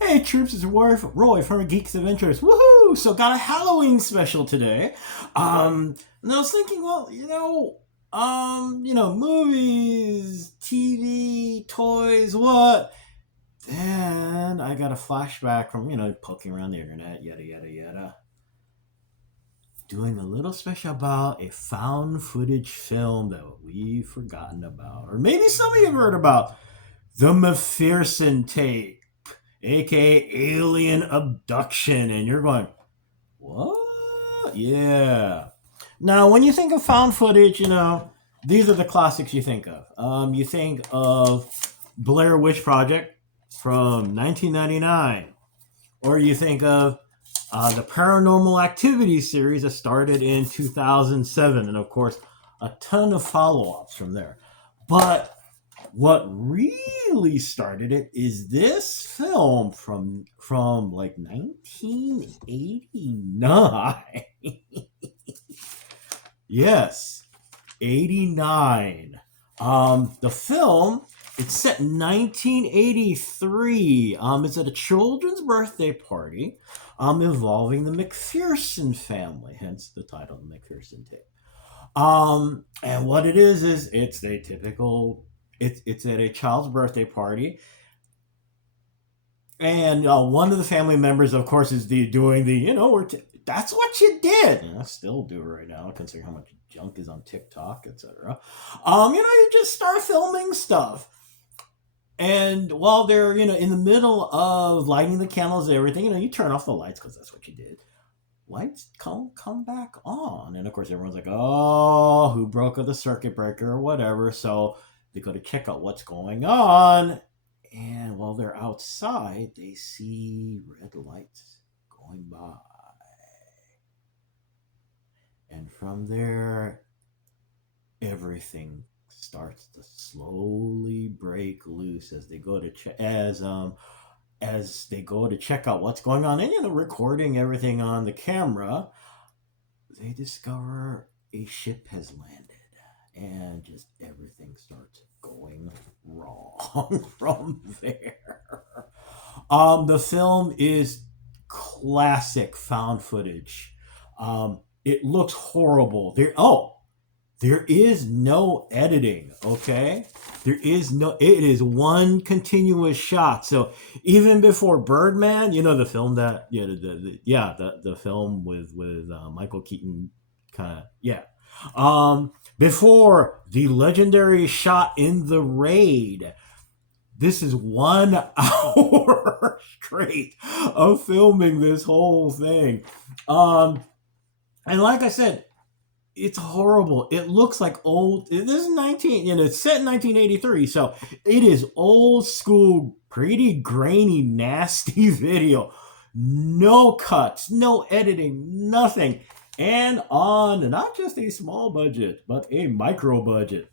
Hey troops, it's Roy from Geeks Adventures. Woohoo! So got a Halloween special today. And I was thinking, well, movies, TV, toys, what? Then I got a flashback from, poking around the internet, yada yada yada. Doing a little special about a found footage film that we've forgotten about. Or maybe some of you have heard about. The McPherson tape, aka alien abduction, and you're going, what? Yeah. Now, when you think of found footage, these are the classics you think of. You think of Blair Witch Project from 1999, or you think of the Paranormal Activity series that started in 2007, and of course, a ton of follow-ups from there. But what really started it is this film from like 1989. Yes, 89. The film, it's set in 1983. It's at a children's birthday party involving the McPherson family, hence the title, the McPherson tape. And what it is it's a typical, it's at a child's birthday party, and one of the family members, of course, is doing the, that's what you did. And I still do it right now, considering how much junk is on TikTok, etc. You just start filming stuff. And while they're, in the middle of lighting the candles and everything, you turn off the lights because that's what you did. Lights come back on, and of course everyone's like, oh, who broke the circuit breaker or whatever. So they go to check out what's going on, and while they're outside they see red lights going by, and from there everything starts to slowly break loose as they go to as they go to check out what's going on, and recording everything on the camera. They discover a ship has landed, and just everything starts going wrong from there. The film is classic found footage. It looks horrible. There is no editing, okay? It is one continuous shot. So even before Birdman, the film that, the film with Michael Keaton, kind of, yeah. Before the legendary shot in The Raid, this is 1 hour straight of filming this whole thing. And like I said, it's horrible. It looks like old. This is it's set in 1983, so it is old school, pretty grainy, nasty video. No cuts, no editing, nothing. And on not just a small budget, but a micro budget.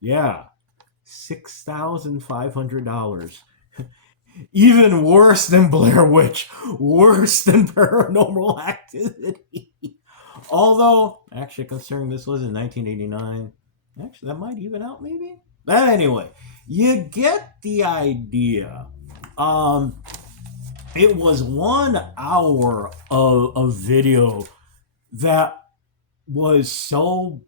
Yeah, $6,500. Even worse than Blair Witch, worse than Paranormal Activity. Although, actually, considering this was in 1989, actually, that might even out maybe. But anyway, you get the idea. It was 1 hour of video that was so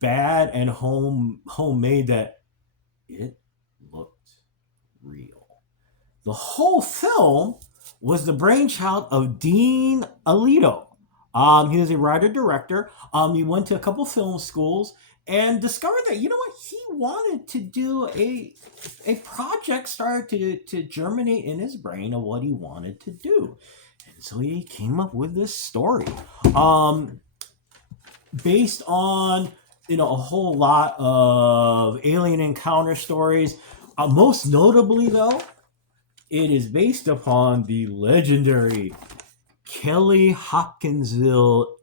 bad and homemade that it looked real. The whole film was the brainchild of Dean Alito. He was a writer director. He went to a couple film schools and discovered that, he wanted to do a project, started to germinate in his brain of what he wanted to do. And so he came up with this story, based on, a whole lot of alien encounter stories. Most notably, though, it is based upon the legendary Kelly Hopkinsville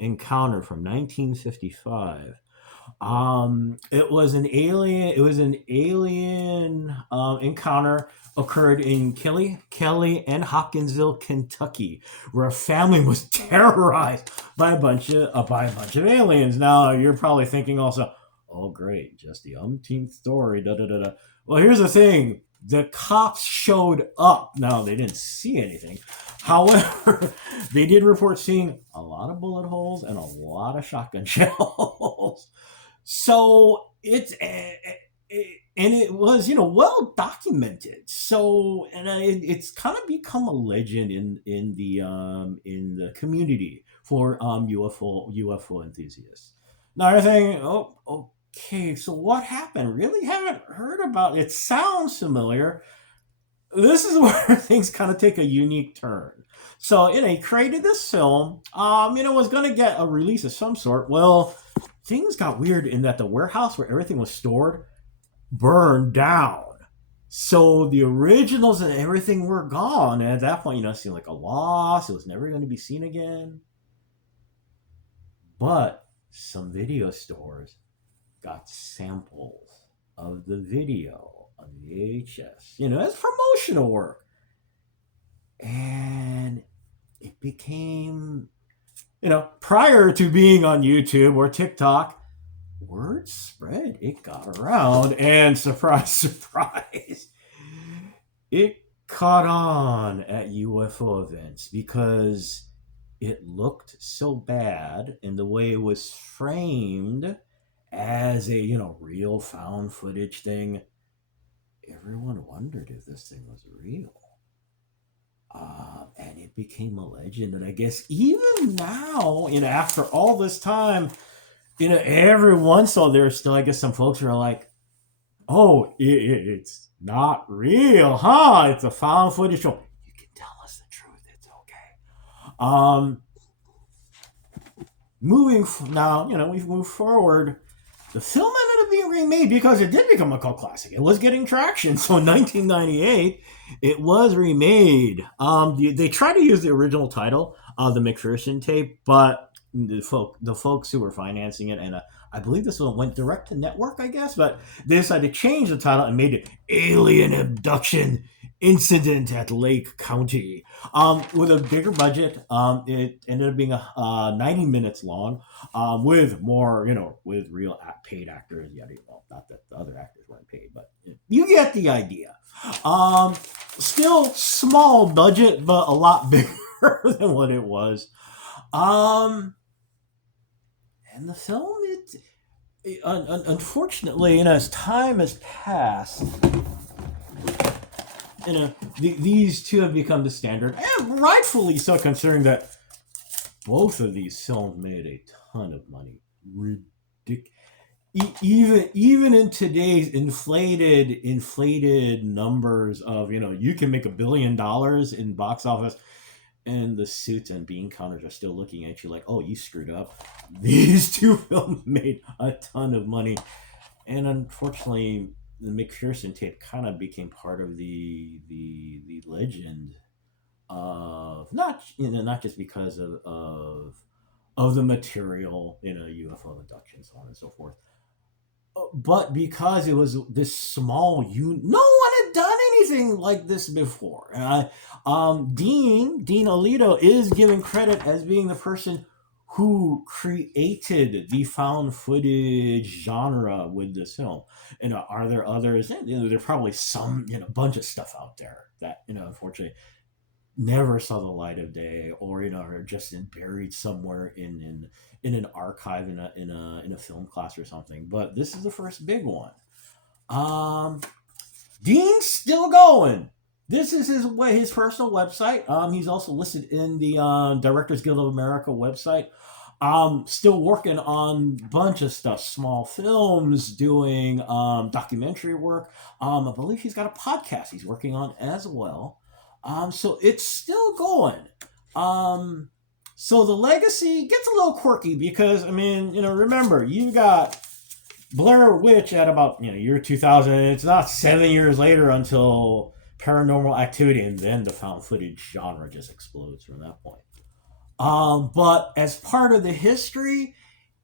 encounter from 1955. It was an alien encounter occurred in Kelly and Hopkinsville, Kentucky, where a family was terrorized by a bunch of aliens. Now you're probably thinking also, oh great, just the umpteenth story. Da da da da. Well, here's the thing. The cops showed up. Now, they didn't see anything. However, they did report seeing a lot of bullet holes and a lot of shotgun shells. So and it was, well documented. So, and it's kind of become a legend in the community for UFO enthusiasts. Now you're thinking, oh, okay, so what happened? Really haven't heard about it. It sounds familiar. This is where things kind of take a unique turn. So, he created this film. Was going to get a release of some sort. Well, things got weird in that the warehouse where everything was stored burned down. So the originals and everything were gone. And at that point, it seemed like a loss. It was never going to be seen again. But some video stores got samples of the video on VHS, as promotional work. And it became, prior to being on YouTube or TikTok, word spread. It got around, and surprise, surprise, it caught on at UFO events because it looked so bad, and the way it was framed as a real found footage thing, everyone wondered if this thing was real. And it became a legend, and I guess even now, after all this time, every once in a while there's still, I guess, some folks who are like, oh, it's not real, huh? It's a found footage show. You can tell us the truth. It's okay. Moving now, we've moved forward. The film ended up being remade because it did become a cult classic. It was getting traction. So in 1998, it was remade. They tried to use the original title of the McPherson tape, but the folks who were financing it, and I believe this one went direct to network, I guess, but they decided to change the title and made it Alien Abduction Incident at Lake County. With a bigger budget, it ended up being 90 minutes long, with more, with real paid actors. Yeah, well, not that the other actors weren't paid, but you get the idea. Still small budget, but a lot bigger than what it was. And the film, unfortunately, as time has passed, these two have become the standard, and rightfully so, considering that both of these films made a ton of money. Even in today's inflated numbers of, you can make $1 billion in box office, and the suits and bean counters are still looking at you like, oh, you screwed up. These two films made a ton of money, and unfortunately, the McPherson tape kind of became part of the legend of not just because of the material, UFO abduction, so on and so forth, but because it was this small unit. No one had done anything like this before. Dean Alito is given credit as being the person who created the found footage genre with this film. Are there others? There's probably some, bunch of stuff out there that, unfortunately never saw the light of day, or are just buried somewhere in an archive in a film class or something. But this is the first big one. Dean's still going. This is his personal website. He's also listed in the Directors Guild of America website. Still working on a bunch of stuff, small films, doing documentary work. I believe he's got a podcast he's working on as well. So it's still going. So the legacy gets a little quirky because, remember, you got Blair Witch at about, year 2000. It's not 7 years later until Paranormal Activity, and then the found footage genre just explodes from that point. But as part of the history,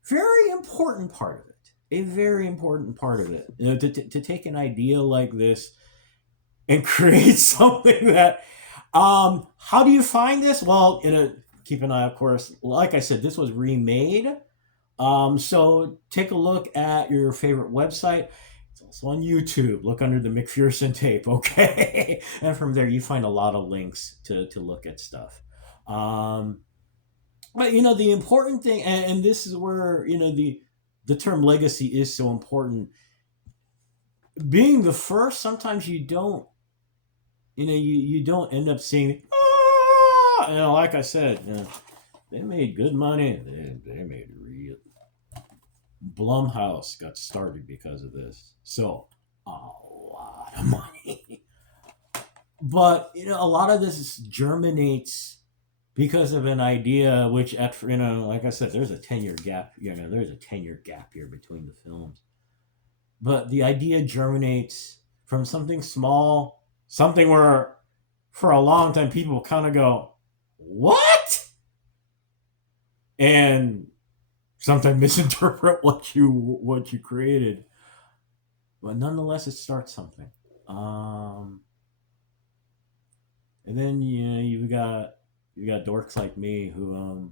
very important part of it. A very important part of it. To take an idea like this and create something that, how do you find this? Well, keep an eye, of course. Like I said, this was remade. So take a look at your favorite website. It's also on YouTube. Look under the McPherson tape, okay? And from there, you find a lot of links to look at stuff. Um, but the important thing, and this is where the term legacy is so important. Being the first, sometimes you don't, you don't end up seeing. Ah! Like I said, they made good money. They made real. Blumhouse got started because of this, so a lot of money. But a lot of this germinates because of an idea, which like I said, there's a 10-year gap. There's a 10-year gap here between the films. But the idea germinates from something small, something where for a long time people kind of go, "What?" and sometimes misinterpret what you created. But nonetheless, it starts something. And then you got dorks like me who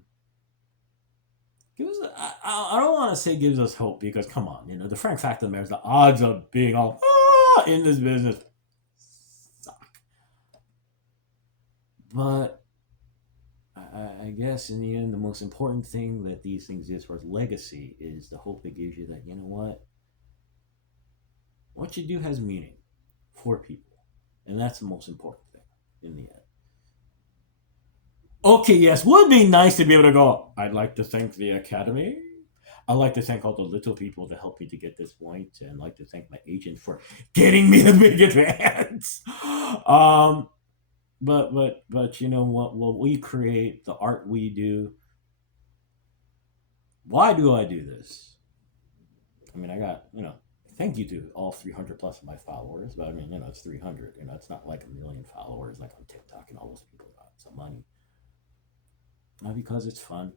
gives I don't want to say gives us hope, because come on, the frank fact of the matter is the odds of being all in this business suck. But I guess in the end, the most important thing that these things is for legacy is the hope it gives you that what you do has meaning for people, and that's the most important thing in the end. Okay, yes, would be nice to be able to go. I'd like to thank the Academy. I'd like to thank all the little people that helped me to get this point, and I'd like to thank my agent for getting me the big advance. Um, but what we create, the art we do. Why do I do this? I mean, I got thank you to all 300 plus of my followers, but I mean, it's 300. It's not like a million followers like on TikTok and all those people got some money. Not because it's fun.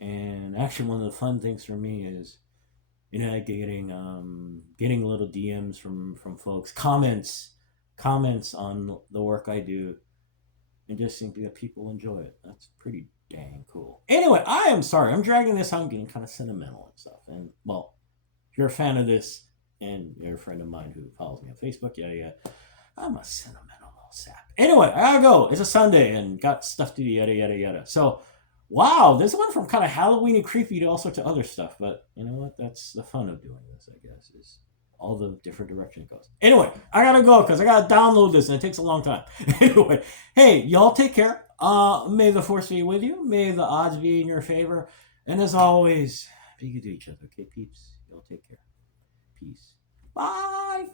And actually, one of the fun things for me is, getting little DMs from folks, comments on the work I do, and just seeing that people enjoy it. That's pretty dang cool. Anyway, I am sorry. I'm dragging this on, getting kind of sentimental and stuff. And, well, if you're a fan of this and you're a friend of mine who follows me on Facebook, yeah, I'm a sentimental little sap. Anyway, I gotta go. It's a Sunday and got stuff to do, yada, yada, yada. So, wow, this went from kind of Halloween and creepy to all sorts of other stuff. But you know what? That's the fun of doing this, I guess, is all the different directions it goes. Anyway, I gotta go because I gotta download this and it takes a long time. Anyway, hey, y'all take care. May the force be with you. May the odds be in your favor. And as always, be good to each other, okay, peeps? Y'all take care. Peace. Bye.